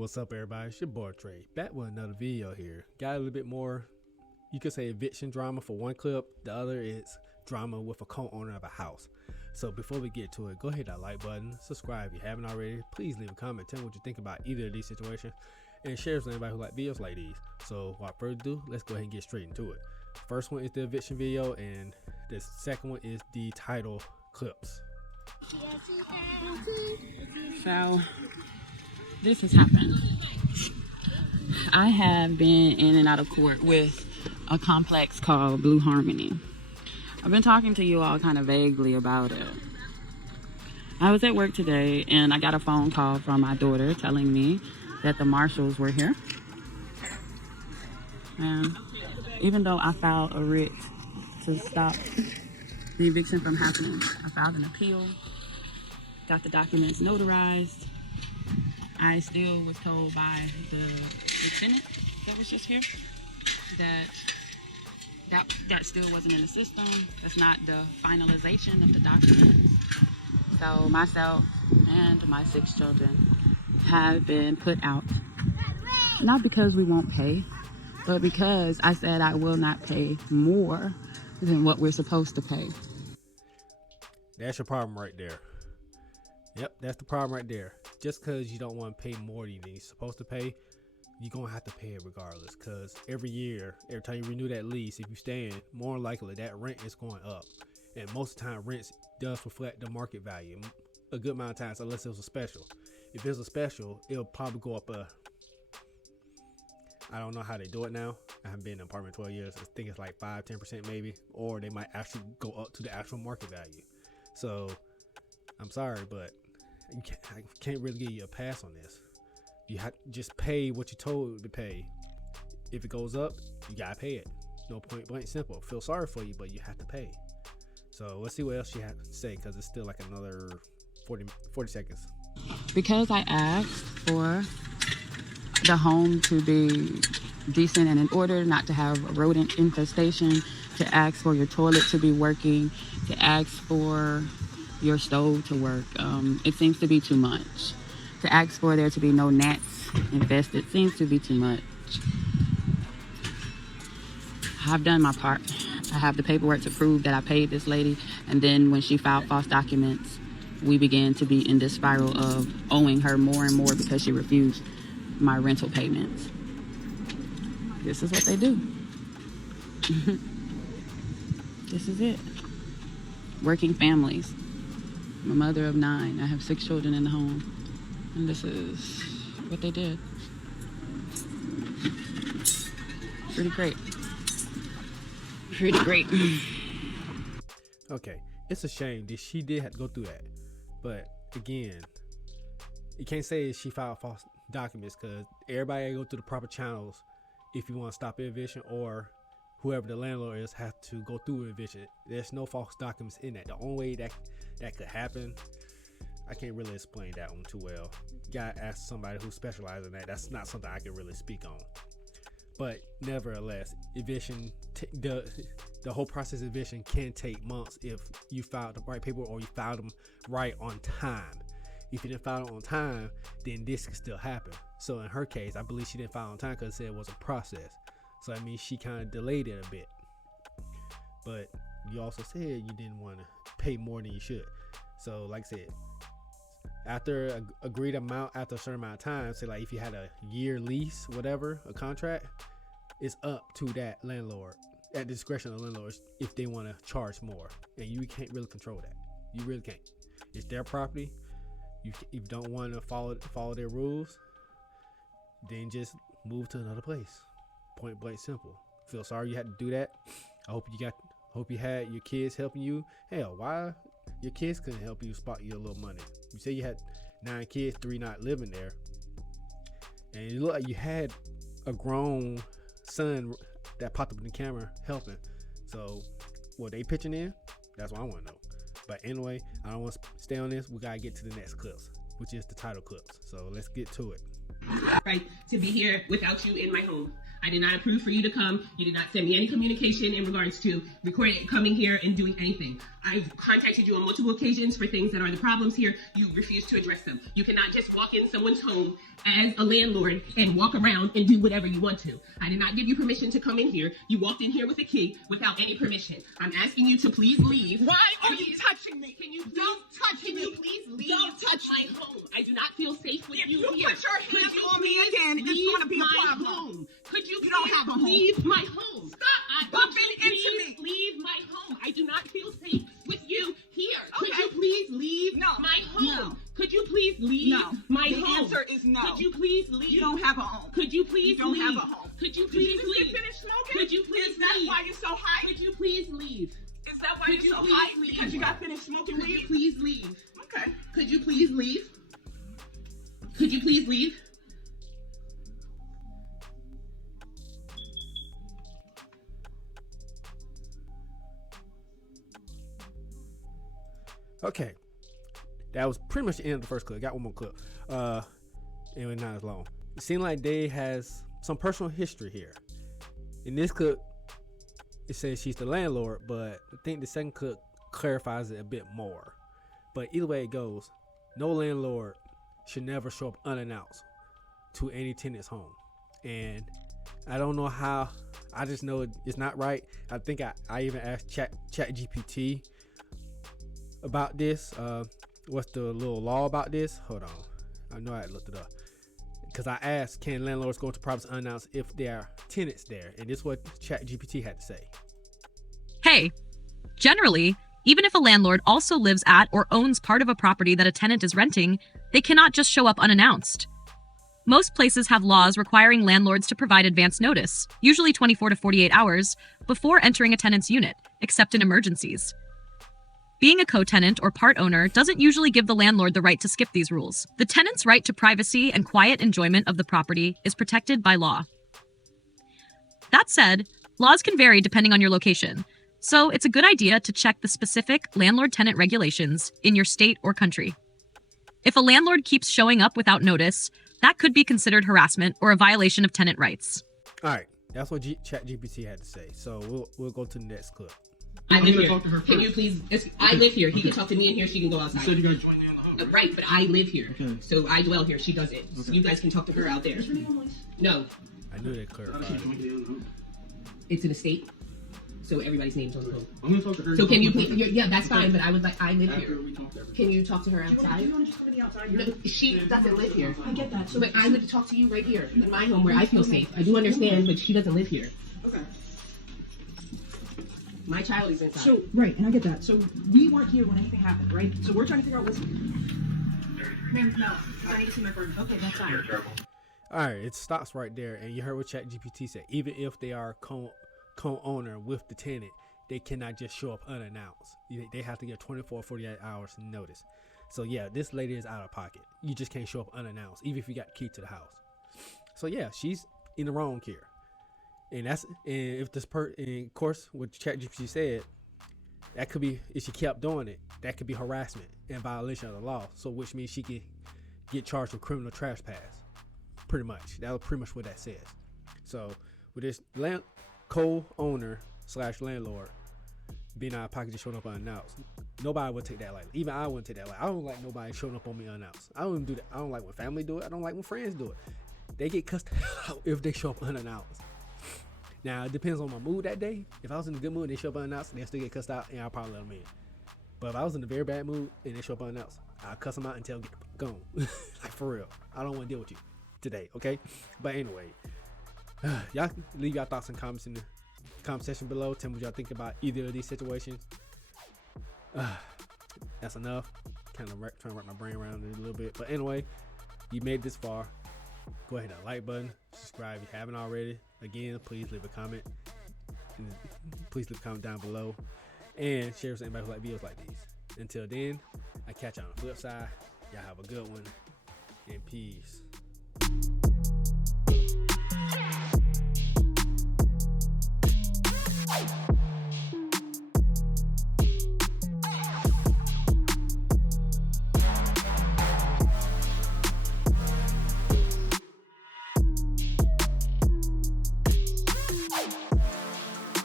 what's up everybody? It's your boy Trey, back with another video here. Got a little bit more, you could say eviction drama for one clip. The other is drama with a co-owner of a house. So before we get to it, go hit that like button, subscribe if you haven't already. Please leave a comment, tell me what you think about either of these situations, and share with anybody who like videos like these. So without further ado, let's go ahead and get straight into it. First one is the eviction video, and the second one is the title clips. So this has happened. I have been in and out of court with a complex called Blue Harmony. I've been talking to you all kind of vaguely about it. I was at work today and I got a phone call from my daughter telling me that the marshals were here. And even though I filed a writ to stop the eviction from happening, I filed an appeal, got the documents notarized. I still was told by the tenant that was just here that still wasn't in the system. That's not the finalization of the documents. So myself and my 6 children have been put out, not because we won't pay, but because I said I will not pay more than what we're supposed to pay. That's your problem right there. Yep, that's the problem right there. Just because you don't want to pay more than you're supposed to pay, you're going to have to pay it regardless. Because every year, every time you renew that lease, if you stay in, more likely that rent is going up. And most of the time, rents does reflect the market value a good amount of times, unless it was a special. If it's a special, it'll probably go up I don't know how they do it now. I haven't been in an apartment 12 years. I think it's like 5-10% maybe. Or they might actually go up to the actual market value. So, I'm sorry, but I can't really give you a pass on this. You have to just pay what you're told to pay. If it goes up, you gotta pay it. No point blank simple. Feel sorry for you, but you have to pay. So let's see what else she had to say, because it's still like another 40 seconds. Because I asked for the home to be decent and in order, not to have a rodent infestation, to ask for your toilet to be working, to ask for your stove to work, it seems to be too much. To ask for there to be no gnats infested seems to be too much. I've done my part. I have the paperwork to prove that I paid this lady, and then when she filed false documents, we began to be in this spiral of owing her more and more because she refused my rental payments. This is what they do. This is it. Working families. I'm a mother of 9. I have 6 children in the home. And this is what they did. Pretty great. Pretty great. Okay, it's a shame that she did have to go through that. But again, you can't say she filed false documents, because everybody gotta go through the proper channels if you want to stop eviction, or whoever the landlord is has to go through eviction. There's no false documents in that. The only way that could happen, I can't really explain that one too well. You gotta ask somebody who specializes in that. That's not something I can really speak on. But nevertheless, eviction, the whole process of eviction can take months if you filed the right paper or you filed them right on time. If you didn't file it on time, then this can still happen. So in her case, I believe she didn't file on time because it said it was a process. So I mean, she kind of delayed it a bit. But you also said you didn't want to pay more than you should. So like I said, after a agreed amount, after a certain amount of time, say like if you had a year lease, whatever, a contract, it's up to that landlord, at the discretion of the landlords, if they want to charge more. And you can't really control that. You really can't. It's their property. If you don't want to follow their rules, then just move to another place. Point blank simple. Feel sorry you had to do that. I hope you had your kids helping you. Hell, why your kids couldn't help you spot your little money? You say you had 9 kids, 3 not living there, and it looked like you had a grown son that popped up in the camera helping. So were they pitching in? That's what I want to know. But anyway, I don't want to stay on this. We gotta get to the next clips, which is the title clips. So let's get to it. Right, to be here without you in my home. I did not approve for you to come. You did not send me any communication in regards to recording, coming here and doing anything. I've contacted you on multiple occasions for things that are the problems here. You refuse to address them. You cannot just walk in someone's home as a landlord and walk around and do whatever you want to. I did not give you permission to come in here. You walked in here with a key without any permission. I'm asking you to please leave. Why are you touching me? Can you please, Don't touch can me. you please leave Don't touch my home? I do not feel safe with If you you here. put your Could hands you on me please again, it's leave going to be a my problem. home? Could you, You don't please have a home. leave my home? Stop Could bumping you into please me. leave my home? I do not feel safe with you here. Could Okay. you please leave No. my home? No. Could you please leave No. my The home? answer is no. Could you please leave? You don't have a home. Could you please You don't leave? have a home. Could you Did you please just leave? get finished smoking? Could you please Is that leave? why you're so high? Could you please leave? Is that why Could you're so you high? please leave? Because you got finished smoking Could you weed? please leave? Okay. Could you please leave? Could you please leave? Okay, that was pretty much the end of the first clip. Got one more clip. Anyway, not as long. It seemed like they has some personal history here. In this clip, it says she's the landlord, but I think the second clip clarifies it a bit more. But either way it goes, no landlord should never show up unannounced to any tenant's home. And I don't know how. I just know it's not right. I think I even asked Chat GPT about this. What's the little law about this? Hold on, I know I looked it up because I asked, can landlords go into properties unannounced if there are tenants there? And this is what ChatGPT had to say. Hey, generally, even if a landlord also lives at or owns part of a property that a tenant is renting, they cannot just show up unannounced. Most places have laws requiring landlords to provide advance notice, usually 24 to 48 hours, before entering a tenant's unit, except in emergencies. Being a co-tenant or part owner doesn't usually give the landlord the right to skip these rules. The tenant's right to privacy and quiet enjoyment of the property is protected by law. That said, laws can vary depending on your location, so it's a good idea to check the specific landlord-tenant regulations in your state or country. If a landlord keeps showing up without notice, that could be considered harassment or a violation of tenant rights. All right, that's what ChatGPT had to say. So we'll go to the next clip. I live here. Talk to her Can first. you please? I live here. He can talk to me in here. She can go outside. You said you got to join me on the home. Right, but I live here. Okay. So I dwell here. She doesn't. So you guys can talk to her out there. No, I knew they clarified. it's an estate. So everybody's name's on the home. I'm gonna talk to her. So can you please? Yeah, that's fine. But I live After here. we talk to everybody. Can you talk to her Do outside? you want to just go to the outside? No, she doesn't live here. I get that. So, But I would talk to you right here in my home where I feel safe. I do understand, but she doesn't live here. okay. My child is inside. So, right, and I get that. So, we weren't here when anything happened, right? So, we're trying to figure out what's. Ma'am, no. I need to see my friend. Okay, that's fine. All right, it stops right there, and you heard what ChatGPT said. Even if they are co-owner with the tenant, they cannot just show up unannounced. They have to get 24, 48 hours notice. So yeah, this lady is out of pocket. You just can't show up unannounced, even if you got the key to the house. So yeah, she's in the wrong here. And if this and of course, what ChatGPT said, that could be, if she kept doing it, that could be harassment and violation of the law. So which means she could get charged with criminal trespass. Pretty much. That was pretty much what that says. So with this co-owner / landlord being out of pocket, just showing up unannounced, nobody would take that lightly. Even I wouldn't take that lightly. I don't like nobody showing up on me unannounced. I don't even do that. I don't like when family do it. I don't like when friends do it. They get cussed out if they show up unannounced. Now it depends on my mood that day. If I was in a good mood and they show up unannounced, they'll still get cussed out, and I'll probably let them in. But if I was in a very bad mood and they show up unannounced, I'll cuss them out and tell them, get gone. Like for real. I don't want to deal with you today, okay? But anyway, y'all leave your thoughts and comments in the comment section below. Tell me what y'all think about either of these situations. That's enough. Kind of trying to wrap my brain around it a little bit. But anyway, you made this far. Go ahead and hit that like button. Subscribe if you haven't already. Again, please leave a comment. And please leave a comment down below. And share with anybody who like videos like these. Until then, I catch you on the flip side. Y'all have a good one. And peace.